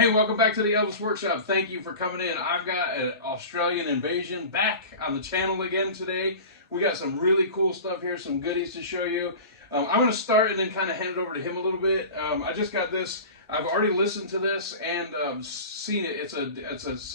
Hey, welcome back to the Elvis Workshop. Thank you for coming in. I've got an Australian invasion back on the channel again today. We got some really cool stuff here, some goodies to show you. I'm going to start and then kind of hand it over to him a little bit. I just got this. I've already listened to this and seen it. It's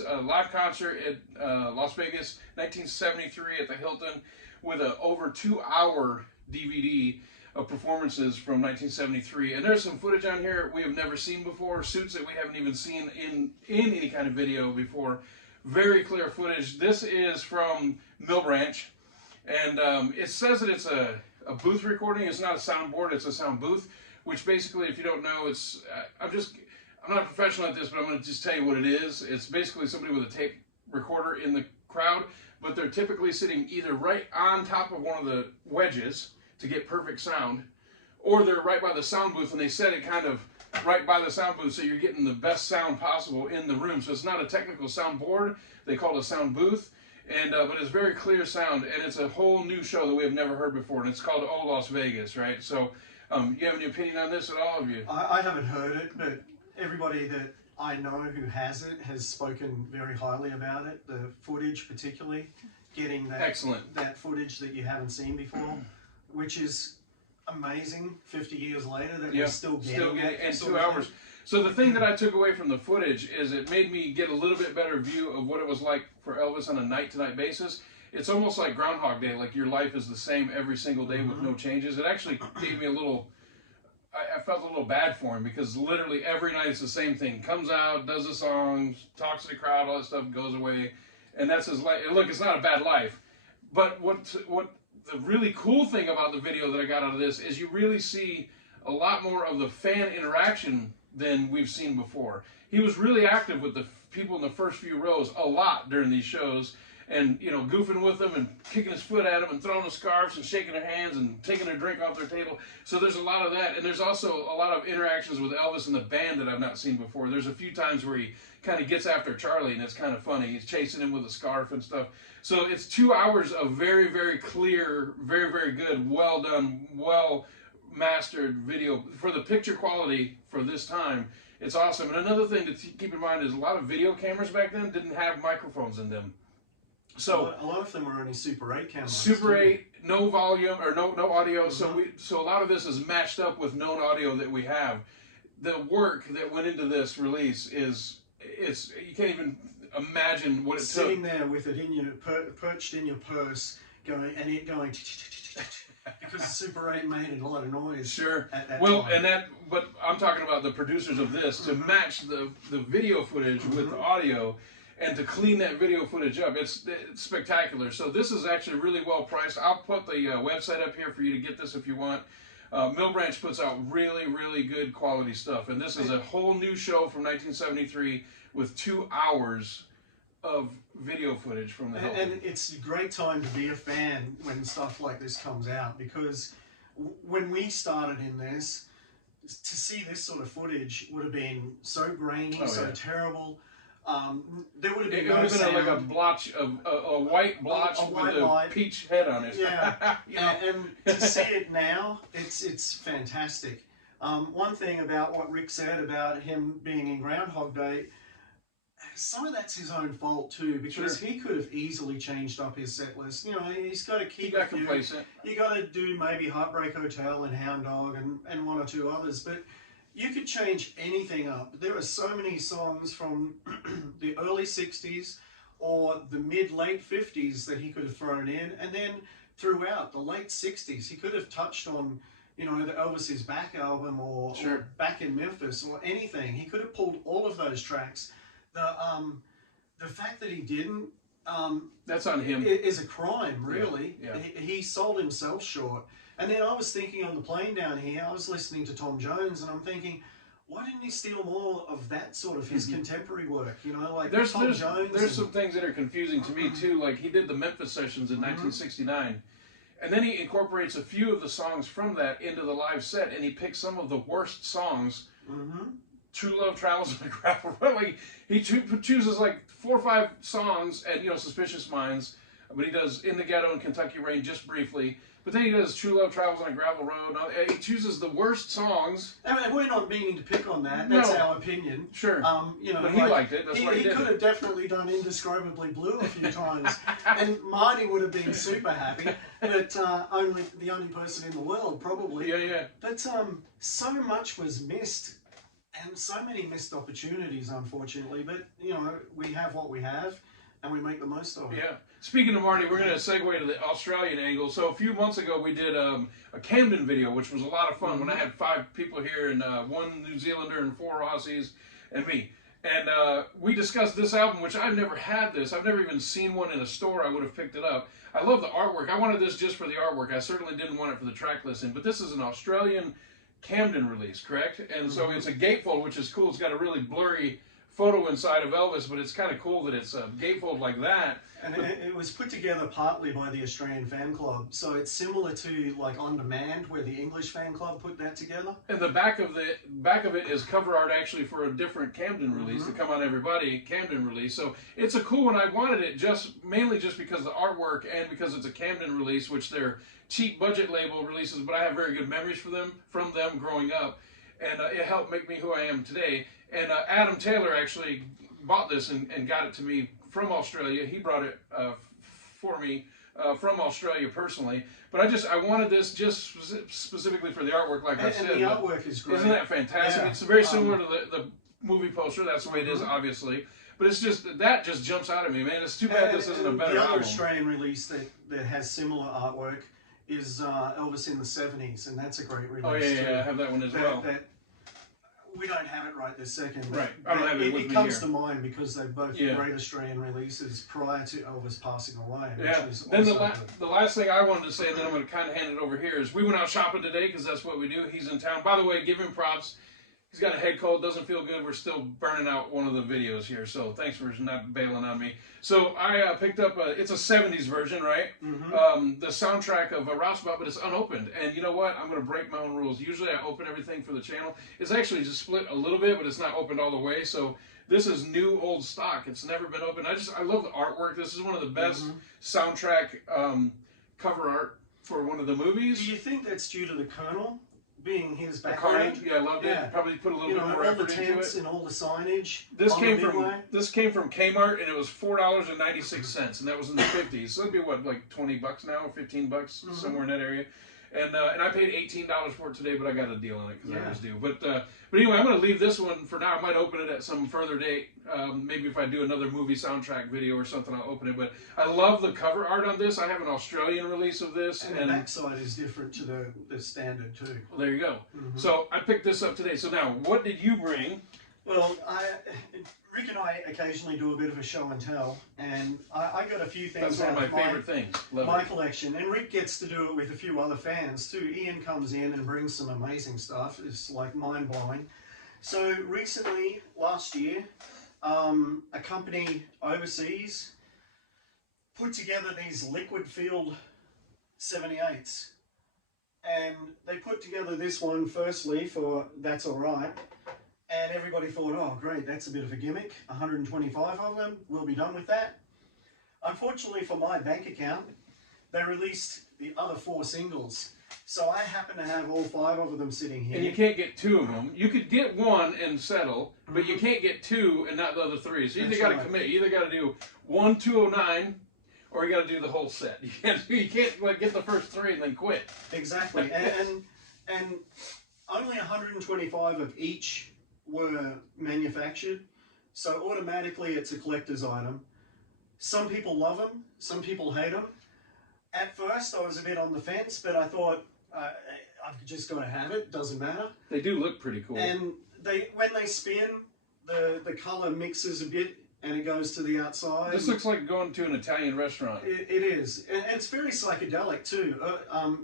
a live concert at Las Vegas, 1973 at the Hilton, with an over 2-hour DVD of performances from 1973, and there's some footage on here we have never seen before, suits that we haven't even seen in any kind of video before. Very clear footage. This is from Mill Branch, and it says that it's a booth recording. It's not a soundboard, it's a sound booth, which basically, if you don't know, it's I'm not a professional at this, but I'm going to just tell you what it is. It's basically somebody with a tape recorder in the crowd, but they're typically sitting either right on top of one of the wedges to get perfect sound, or they're right by the sound booth and they set it kind of right by the sound booth so you're getting the best sound possible in the room. So it's not a technical sound board, they call it a sound booth, and but it's very clear sound, and it's a whole new show that we have never heard before, and it's called Oh Las Vegas, right? So you have any opinion on this at all of you? I haven't heard it, but everybody that I know who has it has spoken very highly about it. The footage particularly, getting that, excellent, that footage that you haven't seen before, which is amazing 50 years later that we're still getting it in 2 hours. So the thing that I took away from the footage is it made me get a little bit better view of what it was like for Elvis on a night-to-night basis. It's almost like Groundhog Day, like your life is the same every single day with no changes. It actually gave me a little, I felt a little bad for him, because literally every night it's the same thing. Comes out, does the songs, talks to the crowd, all that stuff, goes away. And that's his life. Look, it's not a bad life. But what the really cool thing about the video that I got out of this is you really see a lot more of the fan interaction than we've seen before. He was really active with the people in the first few rows a lot during these shows, and you know, goofing with them and kicking his foot at them and throwing the scarves and shaking their hands and taking a drink off their table. So there's a lot of that, and there's also a lot of interactions with Elvis and the band that I've not seen before. There's a few times where he kind of gets after Charlie, and it's kind of funny. He's chasing him with a scarf and stuff. So it's 2 hours of very, very clear, very, very good, well done, well mastered video. For the picture quality for this time, it's awesome. And another thing to keep in mind is a lot of video cameras back then didn't have microphones in them. So a lot of them were only Super 8 cameras. Super 8, no volume or no audio. So a lot of this is matched up with known audio that we have. The work that went into this release is you can't even imagine what it took. Sitting there with it in your perched in your purse, going because the Super 8 made a lot of noise. Sure. At that well, time. but I'm talking about the producers of this to match the video footage with the audio. And to clean that video footage up, it's spectacular. So this is actually really well priced. I'll put the website up here for you to get this if you want. Mill Branch puts out really, really good quality stuff. And this is a whole new show from 1973 with 2 hours of video footage from the Hilton. And it's a great time to be a fan when stuff like this comes out, because when we started in this, to see this sort of footage would have been so grainy, so terrible. There would have been no sound. Like a blotch of a white blotch with a peach head on it. Yeah, and to see it now, it's fantastic. One thing about what Rick said about him being in Groundhog Day, some of that's his own fault too, because he could have easily changed up his set list. You know, he's got to keep a few. Complacent. You got to do maybe Heartbreak Hotel and Hound Dog and one or two others, but you could change anything up. There are so many songs from the early 60s or the mid-late 50s that he could have thrown in, and then throughout the late 60s, he could have touched on, you know, the Elvis's Back album or Back in Memphis or anything. He could have pulled all of those tracks. The fact that he didn't, that's on him. Is a crime, really. Yeah. He sold himself short. And then I was thinking on the plane down here, I was listening to Tom Jones, and I'm thinking, why didn't he steal more of that sort of his contemporary work? You know, like there's Tom Jones. There's some things that are confusing to me too. Like he did the Memphis sessions in 1969, and then he incorporates a few of the songs from that into the live set, and he picks some of the worst songs. True Love Travels on a Gravel Road. He chooses like 4 or 5 songs, and you know, Suspicious Minds, but he does In the Ghetto and Kentucky Rain just briefly. But then he does True Love Travels on a Gravel Road. He chooses the worst songs. And we're not meaning to pick on that. That's our opinion. Sure. You know, but he liked it. That's why he did could it. have definitely done Indescribably Blue a few times, and Marty would have been super happy. But the only person in the world probably. Yeah. But so much was missed, and so many missed opportunities, unfortunately. But you know, we have what we have, and we make the most of it. Yeah. Speaking of Marty, we're going to segue to the Australian angle. So a few months ago, we did a Camden video, which was a lot of fun. When I had 5 people here, and 1 New Zealander and 4 Aussies, and me. And we discussed this album, which I've never had this. I've never even seen one in a store. I would have picked it up. I love the artwork. I wanted this just for the artwork. I certainly didn't want it for the track listing. But this is an Australian Camden release, correct? And so it's a gatefold, which is cool. It's got a really blurry photo inside of Elvis, but it's kind of cool that it's a gatefold like that. And it was put together partly by the Australian Fan Club, so it's similar to like On Demand, where the English Fan Club put that together. And the back of it is cover art actually for a different Camden release, the Come On Everybody Camden release. So it's a cool one. I wanted it mainly just because of the artwork and because it's a Camden release, which they're cheap budget label releases, but I have very good memories from them growing up, and it helped make me who I am today. And Adam Taylor actually bought this and got it to me from Australia. He brought it for me from Australia personally. But I wanted this just specifically for the artwork, like I said. And the artwork is great. Isn't that fantastic? Yeah. It's very similar to the movie poster. That's the way it is, obviously. But it's that just jumps out at me, man. It's too bad this isn't a better album. The other Australian release that has similar artwork is Elvis in the 70s, and that's a great release. Oh, yeah, I have that one as well. We don't have it right this second. Right, I don't have it with me It comes here. to mind because they're both great Australian releases prior to Elvis passing away. Yeah. Then the last thing I wanted to say, and then I'm going to kind of hand it over here, is we went out shopping today because that's what we do. He's in town. By the way, give him props. He's got a head cold, doesn't feel good. We're still burning out one of the videos here, so thanks for not bailing on me. So I picked up it's a 70s version, right? The soundtrack of Roustabout, but it's unopened. And you know what? I'm going to break my own rules. Usually I open everything for the channel. It's actually just split a little bit, but it's not opened all the way. So this is new old stock. It's never been opened. I love the artwork. This is one of the best soundtrack cover art for one of the movies. Do you think that's due to the Colonel being his background? Yeah, I loved it. Probably put a little bit more effort into it. All the tents and all the signage. This came from Kmart, and it was $4.96, and that was in the 50s. So it'd be what, like $20 now, $15 somewhere in that area. And I paid $18 for it today, but I got a deal on it because I always do. But anyway, I'm going to leave this one for now. I might open it at some further date. Maybe if I do another movie soundtrack video or something, I'll open it. But I love the cover art on this. I have an Australian release of this. And the backside is different to the standard too. Well, there you go. So I picked this up today. So now, what did you bring? Well, Rick and I occasionally do a bit of a show and tell, and I got a few things out of my favorite things. My collection, and Rick gets to do it with a few other fans too. Ian comes in and brings some amazing stuff. It's like mind-blowing. So recently, last year, a company overseas put together these liquid filled 78s, and they put together this one firstly for That's Alright. And everybody thought, oh great, that's a bit of a gimmick. 125 of them, we'll be done with that. Unfortunately for my bank account, they released the other 4 singles. So I happen to have all 5 of them sitting here. And you can't get 2 of them. You could get 1 and settle, but you can't get 2 and not the other 3. So you either got to commit. You either got to do 1 209, or you got to do the whole set. You can't like get the first 3 and then quit. Exactly. and only 125 of each were manufactured, so automatically it's a collector's item. Some people love them, some people hate them. At first I was a bit on the fence, but I thought I've just got to have it, doesn't matter. They do look pretty cool. And when they spin, the color mixes a bit and it goes to the outside. This looks like going to an Italian restaurant. It is, and it's very psychedelic too.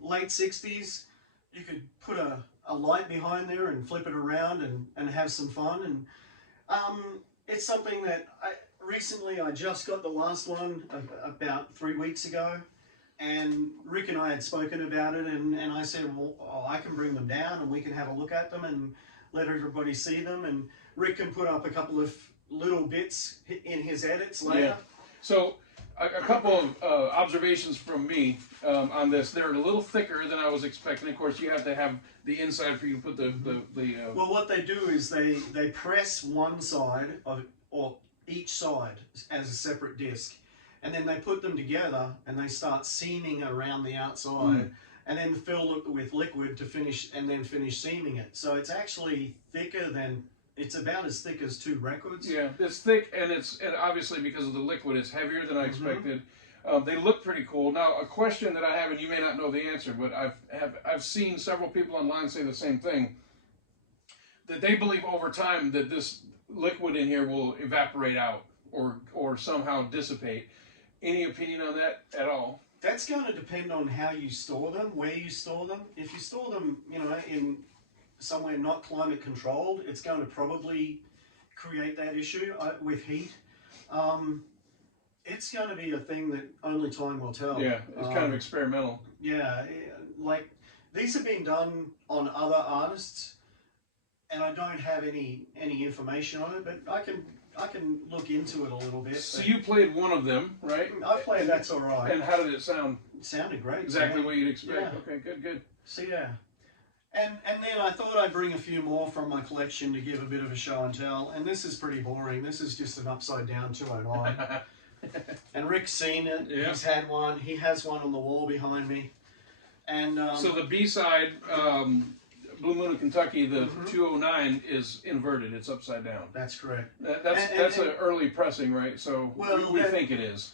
Late 60s, you could put a light behind there and flip it around and have some fun. And it's something that recently I just got the last one about 3 weeks ago, and Rick and I had spoken about it, and I said, well, I can bring them down and we can have a look at them and let everybody see them, and Rick can put up a couple of little bits in his edits later. Yeah. So a couple of observations from me on this. They're a little thicker than I was expecting. Of course, you have to have the inside for you to put the Well, what they do is they press one side or each side as a separate disc, and then they put them together and they start seaming around the outside, and then fill it with liquid to finish, and then finish seaming it. So it's actually thicker than. It's about as thick as 2 records. Yeah, it's thick, and obviously because of the liquid, it's heavier than I expected. They look pretty cool. Now, a question that I have, and you may not know the answer, but I've seen several people online say the same thing, that they believe over time that this liquid in here will evaporate out or somehow dissipate. Any opinion on that at all? That's going to depend on how you store them, where you store them. If you store them, in somewhere not climate controlled, it's going to probably create that issue with heat. It's going to be a thing that only time will tell. Yeah, it's kind of experimental. Yeah, like these have been done on other artists, and I don't have any information on it, but I can look into it a little bit. So you played one of them, right? I played That's Alright. And how did it sound? It sounded great. Exactly what you'd expect. Yeah. Okay, good. So yeah. And then I thought I'd bring a few more from my collection to give a bit of a show and tell. And this is pretty boring. This is just an upside down 209. And Rick's seen it. Yeah. He's had one. He has one on the wall behind me. And so the B-side, Blue Moon of Kentucky, the 209 is inverted. It's upside down. That's correct. That's an early pressing, right? So we think it is.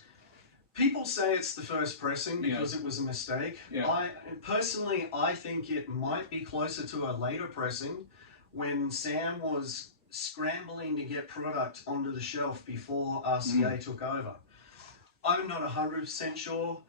People say it's the first pressing because it was a mistake. Yeah. Personally, I think it might be closer to a later pressing when Sam was scrambling to get product onto the shelf before RCA took over. I'm not 100% sure.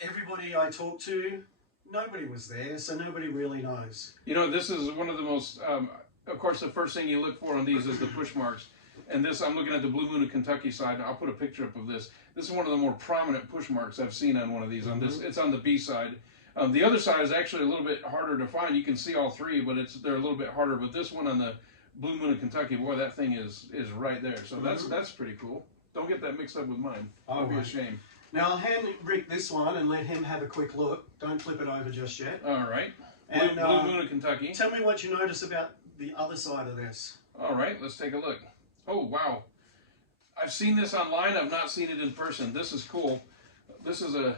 Everybody I talked to, nobody was there, so nobody really knows. This is one of the most, of course, the first thing you look for on these is the push marks. And this, I'm looking at the Blue Moon of Kentucky side. I'll put a picture up of this. This is one of the more prominent push marks I've seen on one of these. On this, it's on the B side. The other side is actually a little bit harder to find. You can see all three, but they're a little bit harder. But this one on the Blue Moon of Kentucky, boy, that thing is right there. So that's pretty cool. Don't get that mixed up with mine. That would be a shame. Now I'll hand Rick this one and let him have a quick look. Don't flip it over just yet. All right. And, Blue Moon of Kentucky. Tell me what you notice about the other side of this. All right, let's take a look. Oh, wow. I've seen this online. I've not seen it in person. This is cool. This is a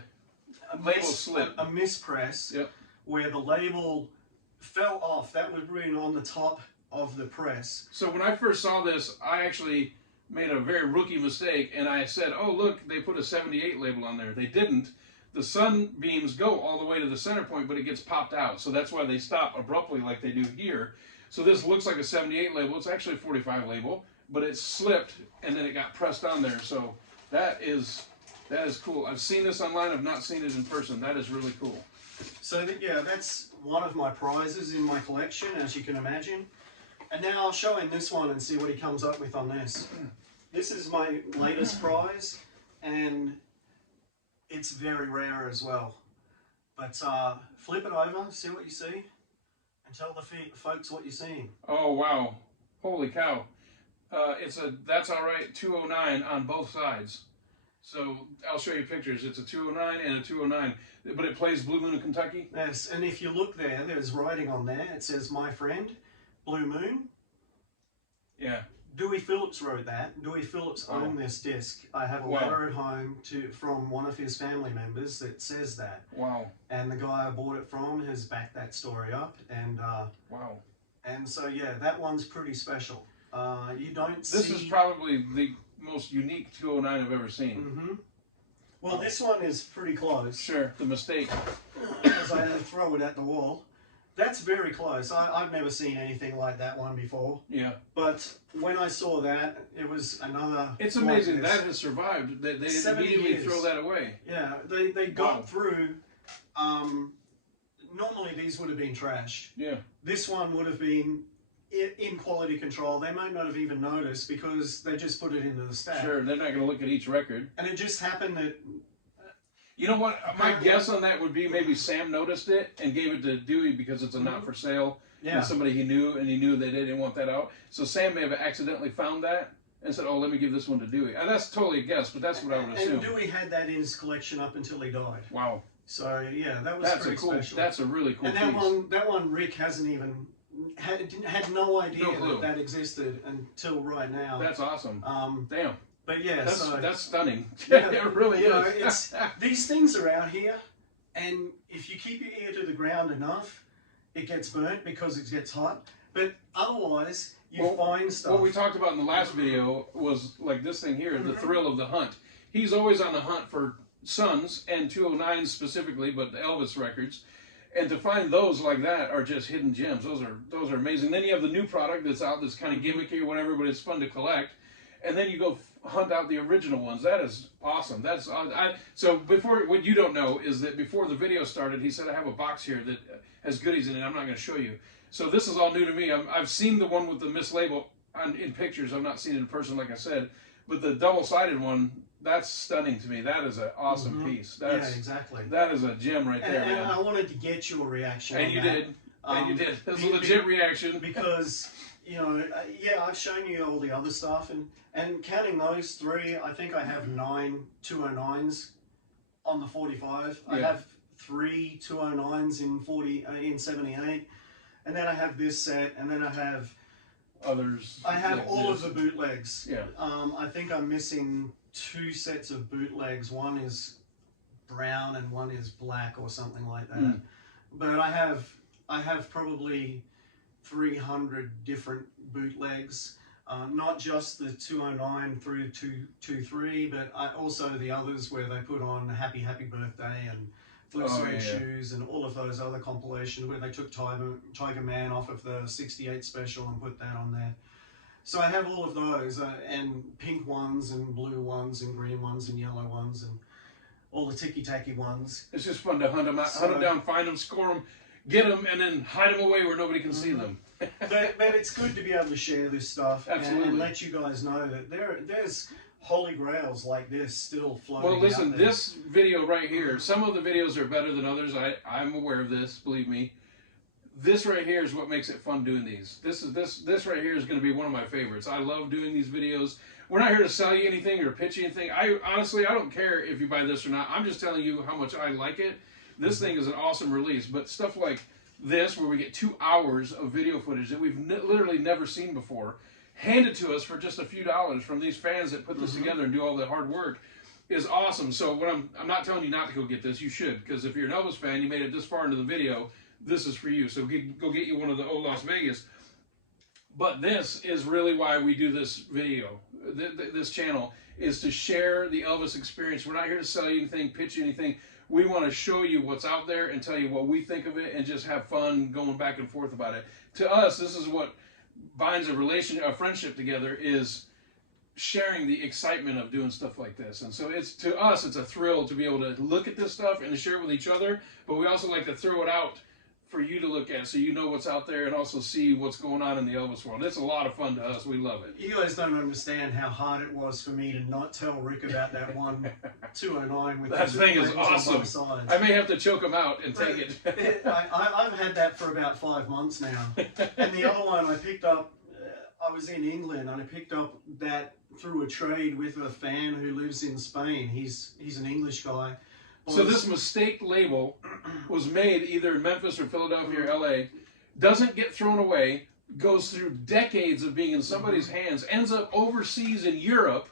label slip. A mispress where the label fell off. That was written on the top of the press. So when I first saw this, I actually made a very rookie mistake, and I said, oh, look, they put a 78 label on there. They didn't. The sun beams go all the way to the center point, but it gets popped out. So that's why they stop abruptly like they do here. So this looks like a 78 label. It's actually a 45 label, but it slipped, and then it got pressed on there. So that is cool. I've seen this online. I've not seen it in person. That is really cool. So that's one of my prizes in my collection, as you can imagine. And now I'll show him this one and see what he comes up with on this. This is my latest prize, and it's very rare as well. But flip it over, see what you see, and tell the folks what you're seeing. Oh, wow. Holy cow. It's a That's Alright 209 on both sides. So I'll show you pictures. It's a 209 and a 209, but it plays Blue Moon of Kentucky. Yes, and if you look there, there's writing on there. It says, "My friend, Blue Moon." Yeah. Dewey Phillips wrote that. Dewey Phillips owned this disc. I have a letter at home from one of his family members that says that. Wow. And the guy I bought it from has backed that story up. And wow. And so yeah, that one's pretty special. You don't see. This is probably the most unique 209 I've ever seen. Well, this one is pretty close. Sure, the mistake. Because I had to throw it at the wall. That's very close. I've never seen anything like that one before. Yeah. But when I saw that, it was another... It's amazing that has survived. They didn't immediately throw that away. Yeah, they got through... normally these would have been trashed. Yeah. This one would have been in quality control. They might not have even noticed because they just put it into the stack. Sure, they're not going to look at each record. And it just happened that... You know what? My guess on that would be maybe Sam noticed it and gave it to Dewey because it's a not for sale. Yeah. And somebody he knew, and he knew that they didn't want that out. So Sam may have accidentally found that and said, "Oh, let me give this one to Dewey." And that's totally a guess, but that's what I would assume. And Dewey had that in his collection up until he died. Wow. So yeah, that was pretty special. That's a really cool and that one Rick hasn't even had no idea that existed until right now. That's awesome. Damn. But yeah, that's stunning. Yeah, it really is. These things are out here, and if you keep your ear to the ground enough, it gets burnt because it gets hot. But otherwise, you find stuff. What we talked about in the last video was like this thing here, the thrill of the hunt. He's always on the hunt for Suns and 209s specifically, but the Elvis records. And to find those like that are just hidden gems. Those are amazing. Then you have the new product that's out that's kind of gimmicky or whatever, but it's fun to collect. And then you go hunt out the original ones. That is awesome. That's so before, what you don't know is that before the video started, he said, I have a box here that has goodies in it. I'm not going to show you. So this is all new to me. I've seen the one with the mislabel in pictures. I've not seen it in person, like I said. But the double-sided one, that's stunning to me. That is an awesome piece. Yeah, exactly. That is a gem right there, and man. I wanted to get your reaction. And you did. And you did. It was a legit reaction. Because, you know, yeah, I've shown you all the other stuff. And counting those three, I think I have 9 209s on the 45. Yeah. I have 3 209s in 78. And then I have this set. And then I have others. I have all of the bootlegs. Yeah. I think I'm missing 2 sets of bootlegs. One is brown and one is black or something like that. But I have probably 300 different bootlegs. Not just the 209 through 223, but also the others where they put on Happy Birthday and Blue Suede Shoes and all of those other compilations where they took Tiger Man off of the 68 special and put that on there. So I have all of those, and pink ones and blue ones and green ones and yellow ones and all the ticky-tacky ones. It's just fun to hunt them down, find them, score them, get them, and then hide them away where nobody can see them. but it's good to be able to share this stuff and let you guys know that there's holy grails like this still floating. Well, listen, this video right here, some of the videos are better than others. I'm aware of this, believe me. This right here is what makes it fun doing these. This right here is going to be one of my favorites. I love doing these videos. We're not here to sell you anything or pitch you anything. Honestly, I don't care if you buy this or not. I'm just telling you how much I like it. This thing is an awesome release. But stuff like this, where we get 2 hours of video footage that we've literally never seen before, handed to us for just a few dollars from these fans that put this together and do all the hard work, is awesome. So what I'm not telling you not to go get this. You should, because if you're an Elvis fan, you made it this far into the video, this is for you. So go get you one of the old Las Vegas. But this is really why we do this video. This channel is to share the Elvis experience. We're not here to sell you anything, pitch you anything. We want to show you what's out there and tell you what we think of it and just have fun going back and forth about it. To us, this is what binds a friendship together, is sharing the excitement of doing stuff like this. And so to us, it's a thrill to be able to look at this stuff and to share it with each other, but we also like to throw it out for you to look at so you know what's out there and also see what's going on in the Elvis world. It's a lot of fun to us. We love it. You guys don't understand how hard it was for me to not tell Rick about that one 209 with that thing is awesome. I may have to choke him out and take it. I've had that for about 5 months now. And the other one I picked up, I was in England and I picked up that through a trade with a fan who lives in Spain. He's an English guy. So this mistake label was made either in Memphis or Philadelphia or LA, doesn't get thrown away, goes through decades of being in somebody's hands, ends up overseas in Europe,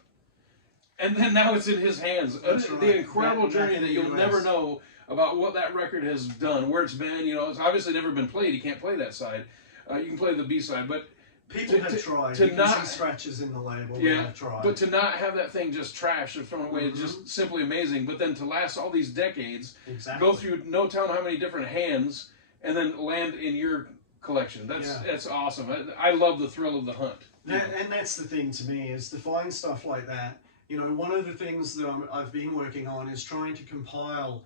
and then now it's in his hands. The incredible journey that you'll never know about what that record has done, where it's been. You know, it's obviously never been played. You can't play that side. You can play the B side, but people have tried. You can see scratches in the label. Yeah, have tried. But to not have that thing just trashed or thrown away is just simply amazing. But then to last all these decades, go through no telling how many different hands, and then land in your collection. That's awesome. I love the thrill of the hunt. And that's the thing to me, is to find stuff like that. You know, one of the things that I've been working on is trying to compile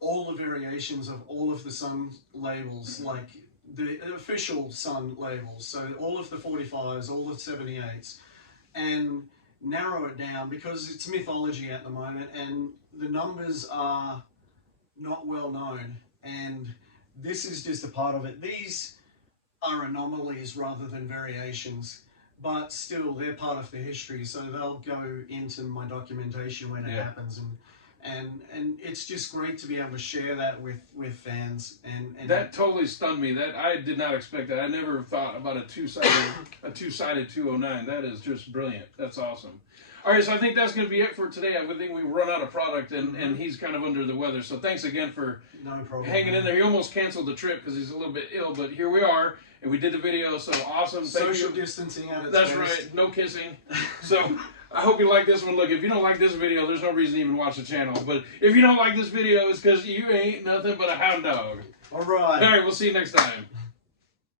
all the variations of all of the Sun labels, like the official Sun labels, so all of the 45s, all of the 78s, and narrow it down, because it's mythology at the moment and the numbers are not well known, and this is just a part of it. These are anomalies rather than variations. but still they're part of the history, so they'll go into my documentation when it happens, and it's just great to be able to share that with fans. And that totally stunned me. That I did not expect that. I never thought about a two-sided 209. That is just brilliant. That's awesome. All right, so I think that's going to be it for today. I would think we run out of product, and he's kind of under the weather. So thanks again for hanging in there. He almost canceled the trip because he's a little bit ill, but here we are, and we did the video. So awesome. Social distancing at its That's best. right. No kissing. So I hope you like this one. Look, if you don't like this video, there's no reason to even watch the channel. But if you don't like this video, it's because you ain't nothing but a hound dog. All right. All right, we'll see you next time.